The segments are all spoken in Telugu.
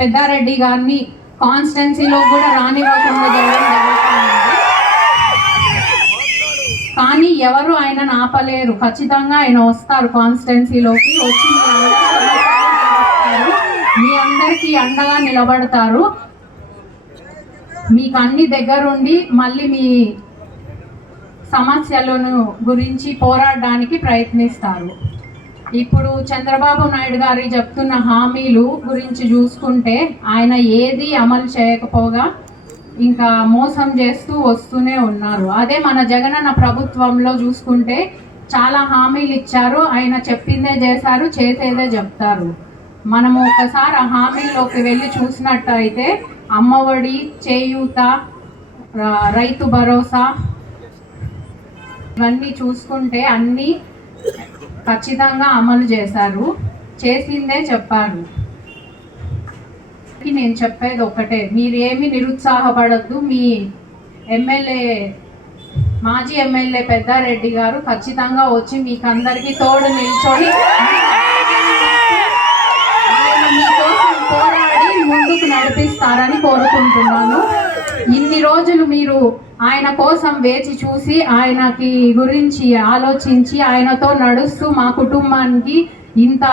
పెద్దారెడ్డి గారిని కాన్స్టెన్సీలో కూడా రానివ్వకుండా జరగడం జరుగుతుంది. కానీ ఎవరు ఆయనను ఆపలేరు. ఖచ్చితంగా ఆయన వస్తారు కాన్స్టెన్సీలోకి. వచ్చి మీ మీ అందరికీ అండగా నిలబడతారు. మీకు అన్ని దగ్గరుండి మళ్ళీ మీ సమస్యలను గురించి పోరాడడానికి ప్రయత్నిస్తారు. ఇప్పుడు చంద్రబాబు నాయుడు గారి చెప్తున్న హామీలు గురించి చూసుకుంటే ఆయన ఏది అమలు చేయకపోగా ఇంకా మోసం చేస్తూ వస్తూనే ఉన్నారు. అదే మన జగనన్న ప్రభుత్వంలో చూసుకుంటే చాలా హామీలు ఇచ్చారు. ఆయన చెప్పిందే చేశారు చేసేదే చెప్తారు. మనము ఒకసారి ఆ హామీలోకి వెళ్ళి చూసినట్టు అయితే అమ్మఒడి చేయూత రైతు భరోసా ఇవన్నీ చూసుకుంటే అన్నీ ఖచ్చితంగా అమలు చేశారు. చేసిందే చెప్పారు. నేను చెప్పేది ఒకటే. మీరు ఏమి నిరుత్సాహపడద్దు. మీ ఎమ్మెల్యే మాజీ ఎమ్మెల్యే పెద్దారెడ్డి గారు ఖచ్చితంగా వచ్చి మీకు అందరికీ తోడు నిల్చొని ఆయన మీకోసం పోరాడి ముందుకు నడిపిస్తారని కోరుకుంటున్నాను. ఇన్ని రోజులు మీరు ఆయన కోసం వేచి చూసి ఆయనకి గురించి ఆలోచించి ఆయనతో నడుస్తూ మా కుటుంబానికి ఇంత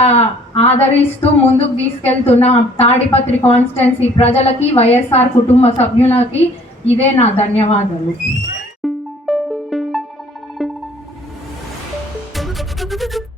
ఆదరిస్తూ ముందుకు తీసుకెళ్తున్న తాడిపత్రి కాన్స్టెన్సీ ప్రజలకి వైఎస్ఆర్ కుటుంబ సభ్యులకి ఇదే నా ధన్యవాదాలు Thank you.